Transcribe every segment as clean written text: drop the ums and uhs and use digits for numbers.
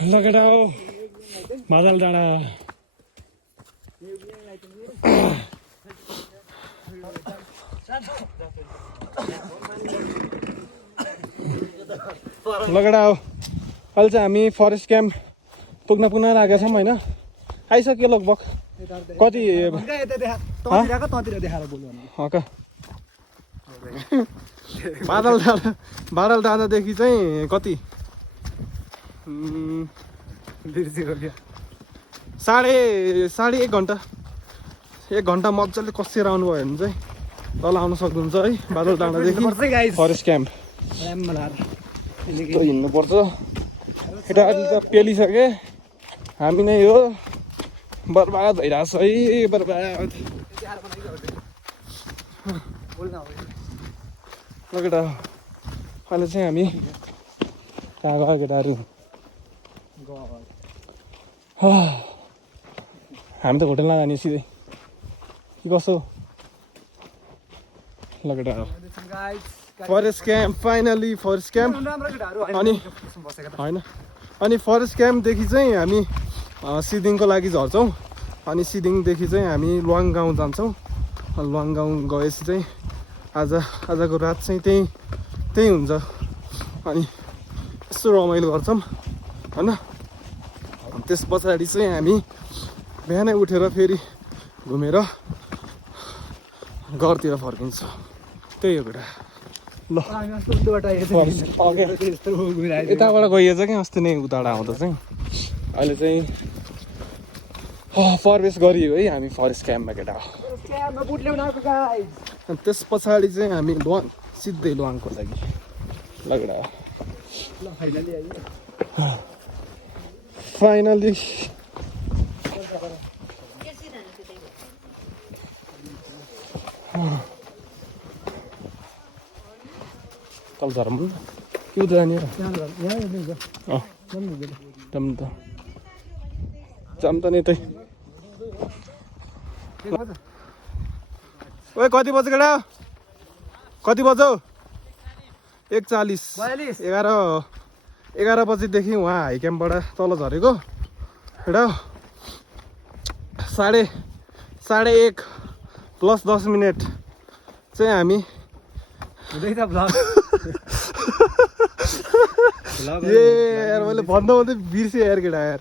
लगेटा हो बादल डाँडा लगेटा हो अहिले चाहिँ हामी फरेस्ट क्याम्प पुग्न लागेका छौँ होइन आइसक्यो लगभग कति बादल डाँडादेखि चाहिँ कति साढे एक घन्टा मजाले कसेर आउनुभयो भने चाहिँ तल आउन सक्नुहुन्छ है बादल डाँडादेखि फरेस्ट क्याम्प हिँड्नुपर्छ केटा अहिले त पेलिसके हामी नै हो बर्बाद भइरहेछ है बर्बाद ल केटा अहिले चाहिँ हामी कहाँ गयो केटाहरू हामी त होटलमा जाने सिधै के कसो ल केटा forest camp finally forest camp अनि होइन अनि फरेस्ट क्याम्पदेखि चाहिँ हामी सिदिङको लागि झर्छौँ अनि सिदिङदेखि चाहिँ हामी लुवाङ गाउँ जान्छौँ लुवाङ गाउँ गएपछि चाहिँ आजको रात चाहिँ त्यही हुन्छ अनि यसो रमाइलो गर्छौँ होइन त्यस पछाडि चाहिँ हामी बिहानै उठेर फेरि घुमेर घरतिर फर्किन्छ त्यही हो केटा ल यताबाट गइएछ कि अस्ति नै उताबाट आउँदा चाहिँ अहिले चाहिँ प्रवेश गरियो है हामी फरेस्ट क्याम्पमा केटा त्यस पछाडि चाहिँ हामी सिधै लुवाङको लागि लगेर फाइनली तल झरम के जाने जाम त नि त्यही ओए कति बज्यो केटा कति बज्यो 1:40 11 बजीदेखि उहाँ हाई क्याम्पबाट तल झरेको केटा साढे 1 + 10 मिनट चाहिँ हामी यार मैले भन्दा भन्दै बिर्सेँ यार केटा यार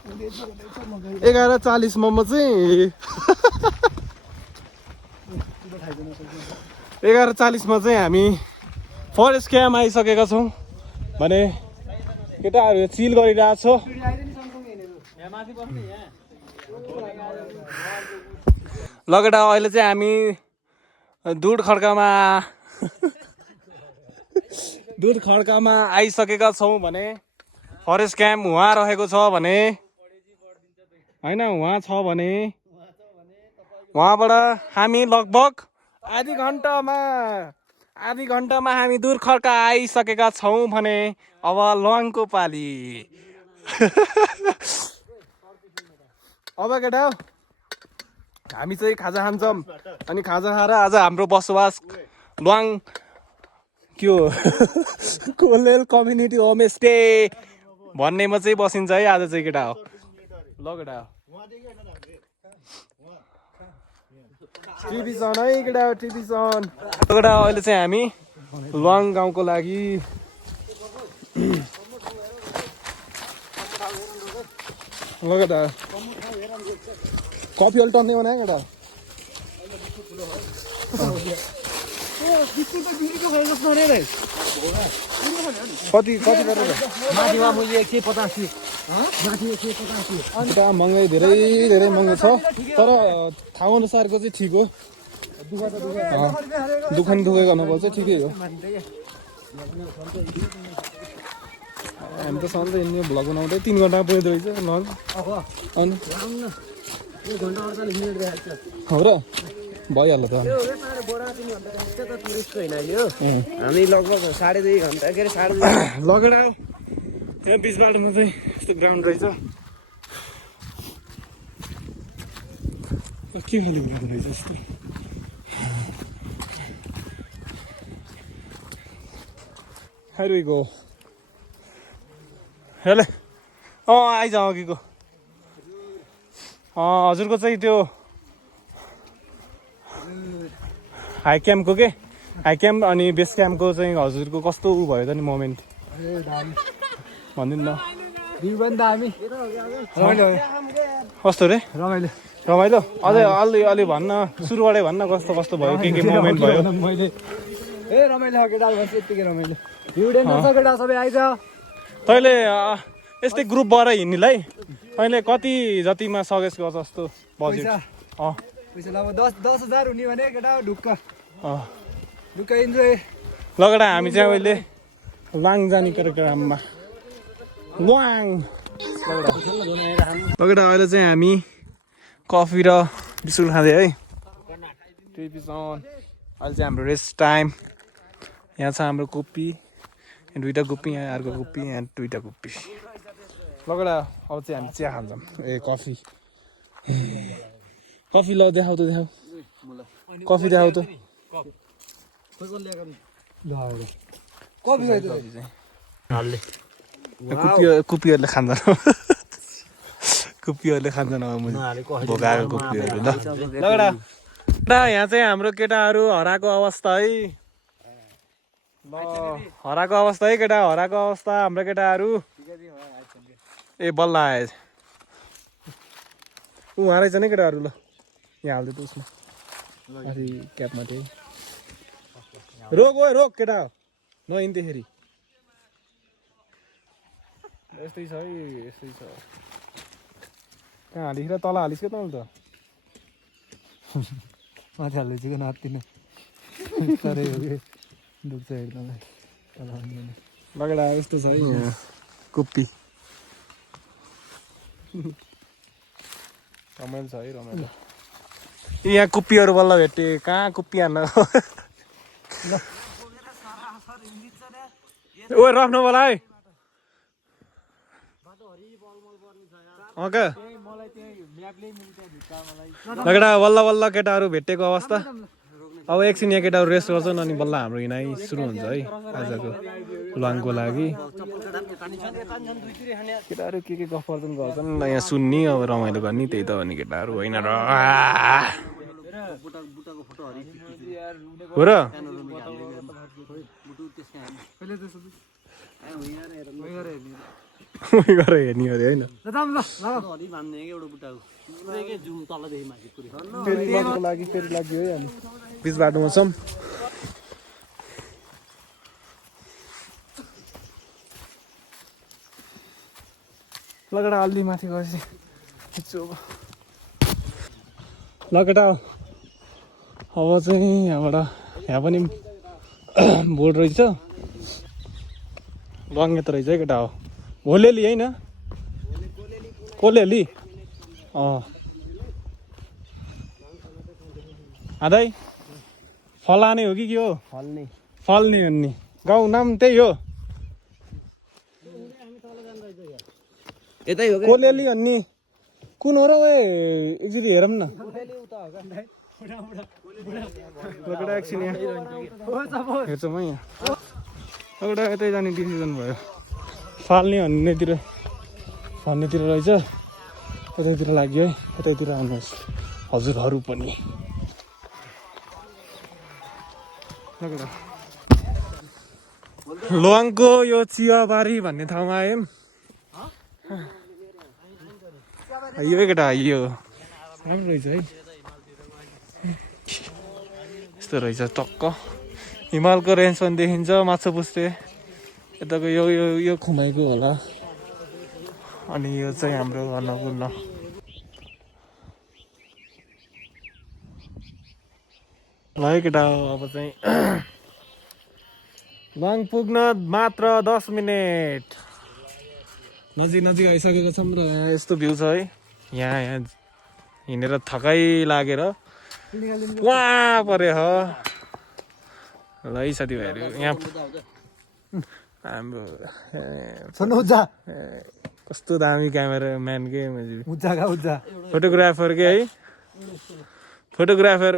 11:40 मा म चाहिँ 11:40 मा चाहिँ हामी फरेस्ट क्याम्प आइसकेका छौँ भने केटाहरू चिल गरिरहेछ लगेटा अहिले चाहिँ हामी दुध खड्कामा आइसकेका छौँ भने फरेस्ट क्याम्प उहाँ रहेको छ भने होइन उहाँ छ भने उहाँबाट हामी लगभग आधी घन्टामा हामी दूर खड्का आइसकेका छौँ भने अब लुवाङको पाली अब केटा हामी चाहिँ खाजा खान्छौँ अनि खाजा खाएर आज हाम्रो बसोबास लुवाङ कोलेल कम्युनिटी होमस्टे भन्नेमा चाहिँ बसिन्छ है आज चाहिँ केटा हो ल केटा हो टिभी सन है केटा हो टिभी सन केटा अहिले चाहिँ हामी लुवाङ गाउँको लागि ल केटा कफी अल्ट टन्ने हो ना केटा कति गरेर माथिमा मैले 185 महँगाइ धेरै महँगो छ तर ठाउँ अनुसारको चाहिँ ठिक हो दुःख गर्नुपर्छ ठिकै हो हामी त सधैँ हिँड्ने भ्लग बनाउँदै 3 घन्टा पुग्दो रहेछ लङ अनि हो र भइहाल्यो त हामी लगभग 2.5 घन्टा के अरे लगेर यहाँ बिच बाटोमा चाहिँ यस्तो ग्राउन्ड रहेछ के खाले ग्राउन्ड रहेछ यस्तो Here we go. Hele. आइज अघिको हजुरको चाहिँ त्यो हाई क्याम्पको के हाई क्याम्प अनि बेस क्याम्पको चाहिँ हजुरको कस्तो ऊ भयो त नि मोमेन्ट भनिदिनु न कस्तो रे रमाइलो अझै अलि भन्न सुरुबाटै भन्न कस्तो कस्तो भयो के मोमेन्ट भयो मैले रमाइलो केटा यतिकै रमाइलो केटा सबै आइज तैँले यस्तै ग्रुप भएर हिँड्नेलाई तैँले कति जतिमा सजेस्ट गर्छ जस्तो बजेट पैसा अब 10,000 हुने भने केटा ढुक्क इन्जोय लगडा हामी चाहिँ अहिले लाङ जाने कार्यक्रममा लगडा अहिले चाहिँ हामी कफी र बिस्कुट खाँदै है अहिले चाहिँ हाम्रो रेस्ट टाइम यहाँ छ हाम्रो कोपी दुईवटा कोपी यहाँ अर्को कोपी यहाँ दुईवटा कोपी लगडा अब चाहिँ हामी चिया खान्छौँ कफी कफी ल देखाउ त देखाउ कफी देखाउ त कुपीहरूले खाँदैन कुपीहरूले खाँदैन भोकाएको कुपीहरू ल लगडा यहाँ चाहिँ हाम्रो केटाहरू हराएको अवस्था है ल हराएको अवस्था है केटा हराएको अवस्था हाम्रो केटाहरू ए बल्ल आएछ ऊ हराइछ नि केटाहरू ल यहाँ हाल्दै त उसमा अरे क्यापमा थियो रोक ओ रोक केटा नहिँड्दाखेरि यस्तै छ है यस्तै छ कहाँ हालिस र तल हालिस क्या तल त माथि हाल्दैछु कि नातिन साह्रै हो कि दुख्छ हेर्नलाई लगडा यस्तो छ है कुप्पी रमाइलो छ है रमाइलो यहाँ कुप्पीहरू बल्ल भेटे कहाँ कुप्पी हान्न ओ राख्नु होला है लगडा बल्ल बल्ल केटाहरू भेटेको अवस्था अब एकछिन यहाँ केटाहरू रेस्ट गर्छन् अनि बल्ल हाम्रो हिँडाइ सुरु हुन्छ है आजको लाङको लागि केटाहरू के गफ गर्छन् यहाँ सुन्ने अब रमाइलो गर्ने त्यही त हो नि केटाहरू होइन र हो र गरेर हेर्ने अरे होइन फेरि लाग्यो है हामी बिच बाटोमा छौँ लगडा अलि माथि गएपछि लगडा अब चाहिँ यहाँबाट यहाँ पनि बोर्ड रहेछ लङ्गे त रहेछ है केटा हो होलेली होइन कोलेली आदै फलाने हो कि के हो फल्ने हो नि गाउँ नाम त्यही हो यतै हो कोलेली अन्नी कुन हो र ओए एकचोटि हेरौँ न एकछिन हेर्छौँ है यहाँ एउटा यतै जाने डिसिजन भयो फाल्ने भन्नेतिर रहेछ यतैतिर लाग्यो है यतैतिर आउनुहोस् हजुरहरू पनि लोवाङको यो चियाबारी भन्ने ठाउँमा आयौँ यो केटा यो राम्रो रहेछ है यस्तो रहेछ टक्क हिमालको रेन्ज पनि देखिन्छ माछा पुस्टे यताको यो यो यो खुमाइको होला अनि यो चाहिँ हाम्रो अन्नपूर्ण ल है केटा अब चाहिँ लाङ पुग्न मात्र 10 मिनेट नजिक आइसकेको छौँ र यहाँ यस्तो भ्यू छ है यहाँ हिँडेर थकाइ लागेर वहाँ पऱ्यो ह ल है साथीभाइहरू यहाँ हाम्रो कस्तो दामी क्यामेरा म्यान के फोटोग्राफर के है फोटोग्राफर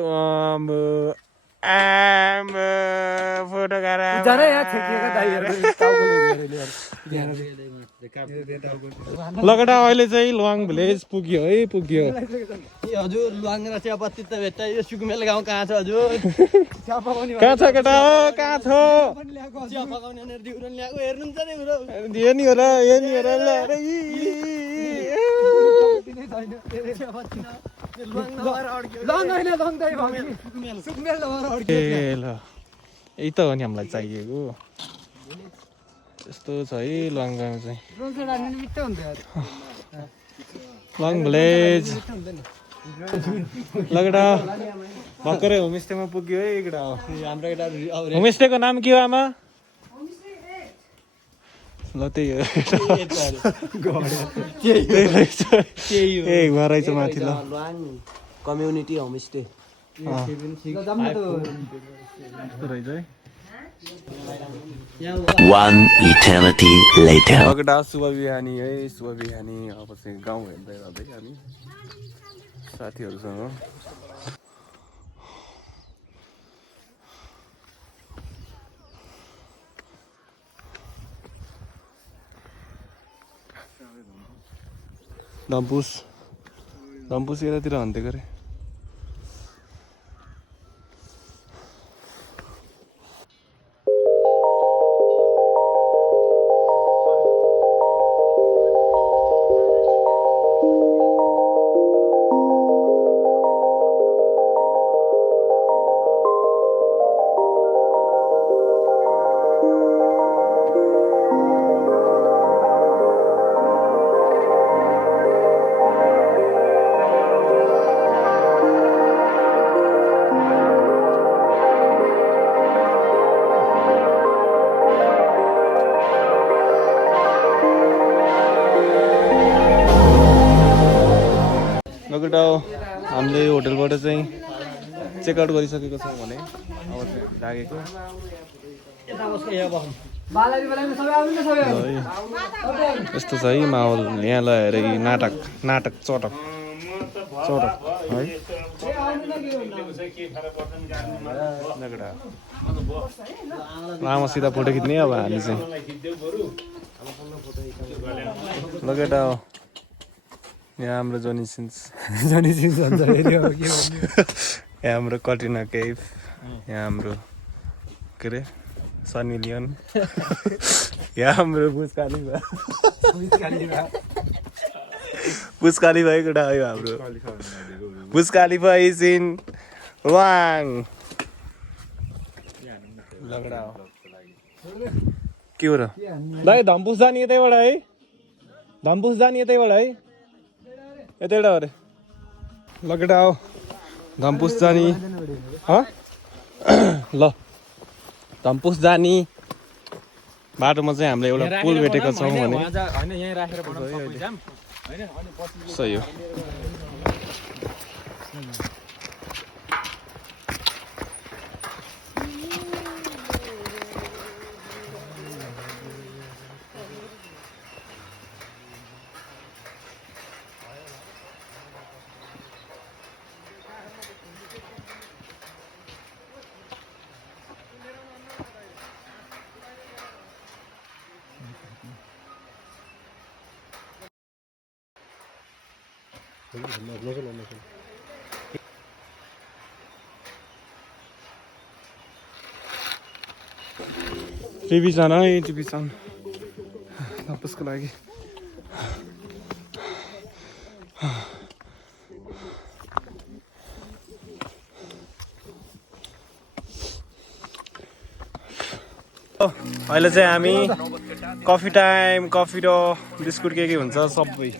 फोटोग्राफर जाने यहाँ ठेकिएका दाइहरू टाउकोले लगडा अहिले चाहिँ लुवाङ भिलेज पुग्यो है पुग्यो हजुर लुवाङ र चियापत्ती त भेट्छ यो सुकुमेल गाउँ कहाँ छ हजुर चिया पकाउने कहाँ छ केटा हो कहाँ छ चिया पकाउने भनेर दिउरन ल्याएको हेर्नुहुन्छ नि ब्रो यो नि हो र यो नि हो र ल अरे ए ल यही त हो नि हामीलाई चाहिएको यस्तो छ है लुवाङ गाउँ चाहिँ लुवाङ भिलेज लगडा भर्खरै होमस्टेमा पुग्यो है केटा हो हाम्रो केटाहरू होमस्टेको नाम के हो आमा ल त्यही हो ए उहाँ रहेछ माथि ल लुवाङ कम्युनिटी होमस्टे रहेछ है One eternity later. लगडा शुभ बिहानी है शुभ बिहानी अब चाहिँ गाउँ हेर्दै रहँदै हामी साथीहरूसँग धम्पुस यतातिर हान्दै गरे लगडा हामीले होटलबाट चाहिँ चेकआउट गरिसकेको छौँ भने अब चाहिँ लागेको यस्तो छ है माहौल यहाँ लगाएर नाटक चटक है लगडा लामोसित फोटो खिच्ने अब हामी चाहिँ लगेटा हो यहाँ हाम्रो जोनी सिन्स यहाँ हाम्रो कट्रिना कैफ यहाँ हाम्रो के अरे सनी लियोन यहाँ हाम्रो बुज खलिफा एउटा हो हाम्रो बुज खलिफा इज इन लुवाङ के हो र दाइ धम्पुस जाने यतैबाट है धम्पुस जाने यतैबाट है यतैबाट अरे लगडा हो धम्पुस जाने ल धम्पुस जाने बाटोमा चाहिँ हामीले एउटा पुल भेटेको छौँ भने सही हो टिभी छन् है टिभी छन् धम्पुसको लागि अहिले चाहिँ हामी कफी टाइम कफी र बिस्कुट के हुन्छ सबै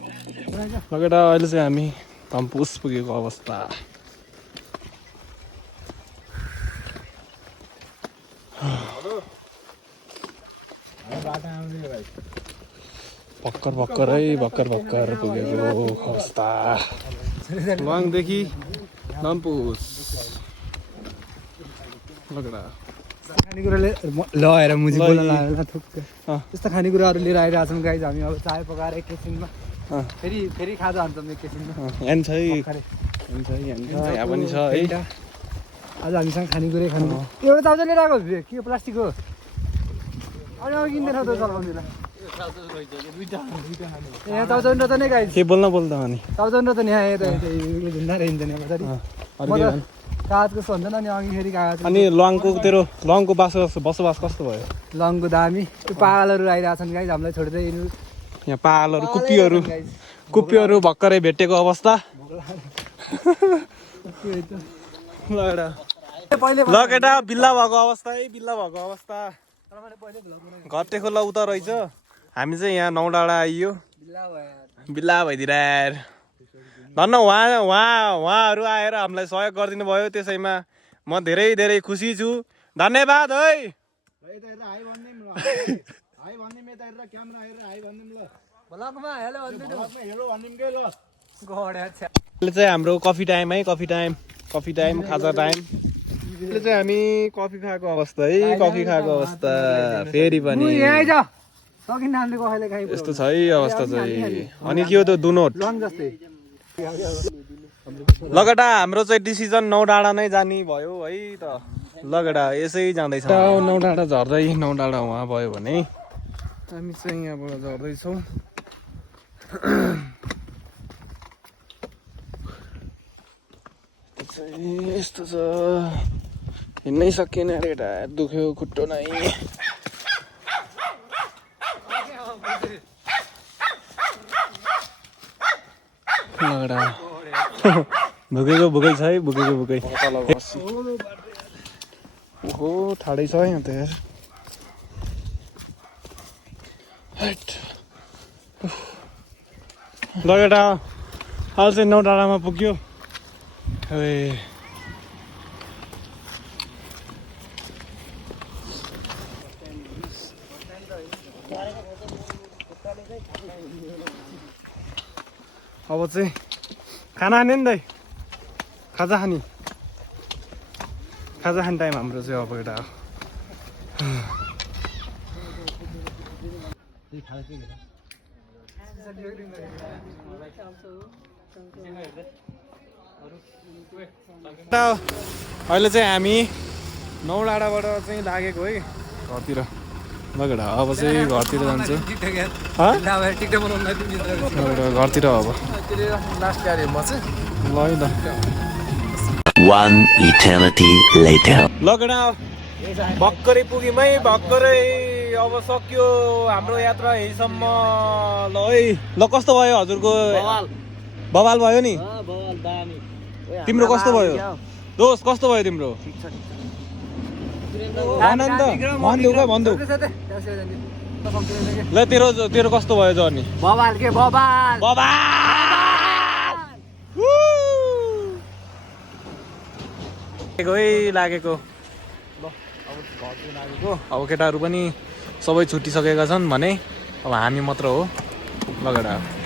लगेर अहिले चाहिँ हामी धम्पुस पुगेको अवस्था भर्खर पुगेको अवस्था लुवाङदेखि धम्पुस लगेर खानेकुराले लगाएर मुजी बोल्न लाग्यो थुक्क यस्तो खानेकुराहरू लिएर आइरहेको छौँ गाइज हामी अब चाय पकाएर एकैछिनमा फेरि खाजा हान्छौँ एकैछिनमा यहाँ छ है यहाँ पनि छ है आज हामीसँग खानेकुरै खानु एउटा चाउचाउ लिएर आएको के प्लास्टिकको अनि अब किन्दैन त चलाउँदैन यहाँ चाउचाउ र त नै गाई के बोल्न बोल्दा अनि चाउचाउ र त नि यहाँ यता झुन्डा हिँड्दैन पछाडि कागजको भन्छ नि अनि अघिखेरि कागज अनि तेरो लङको बसोबास कस्तो भयो लङको दामी त्यो पागलहरू आइरहेछन् गाइज हामीलाई छोडेर यिनीहरू यहाँ पालहरू कुप्पीहरू भर्खरै भेटेको अवस्था ल केटा बिल्ला भएको अवस्था घट्टे खोला उता रहेछ हामी चाहिँ यहाँ नौडाँडा आइयो बिल्ला भइदिएर धन्न उहाँहरू आएर हामीलाई सहयोग गरिदिनु भयो त्यसैमा म धेरै धेरै खुसी छु धन्यवाद है अहिले चाहिँ हाम्रो कफी टाइम है कफी टाइम खाजा टाइम अहिले चाहिँ हामी कफी खाएको अवस्था है कफी खाएको अवस्था फेरि पनि यस्तो छ है अवस्था चाहिँ अनि के हो त्यो दुनोट लगेटा हाम्रो चाहिँ डिसिजन नौडाँडा नै जाने भयो है त लगेटा यसै जाँदैछ नौडाँडा झर्दै नौडाँडा उहाँ भयो भने हामी चाहिँ यहाँबाट झर्दैछौँ यस्तो छ हिँड्नै सकिएन अरे ढाड दुख्यो खुट्टो नै भुकै छ है भुकै ओहो ठाडै छ यहाँ त यार लगेटा अहिले चाहिँ नौडाँडामा पुग्यो अब चाहिँ खाना खाने नि दाइ खाजा खाने टाइम हाम्रो चाहिँ अब एउटा अहिले चाहिँ हामी नौडाँडाबाट चाहिँ लागेको है घरतिर लगेडा अब चाहिँ घरतिर जान्छु घरतिर अब ल है त One eternity later. लगेडा भर्खरै पुग्यौँ है भर्खरै अब सक्यो हाम्रो यात्रा यहीँसम्म ल है ल कस्तो भयो हजुरको बवाल भयो नि तिम्रो कस्तो भयो दोस्त कस्तो भयो तिम्रो भन्नु ल तेरो कस्तो भयो जर्नी लागेको अब केटाहरू पनि सबै छुट्टिसकेका छन् भने अब हामी मात्र हो लगेडा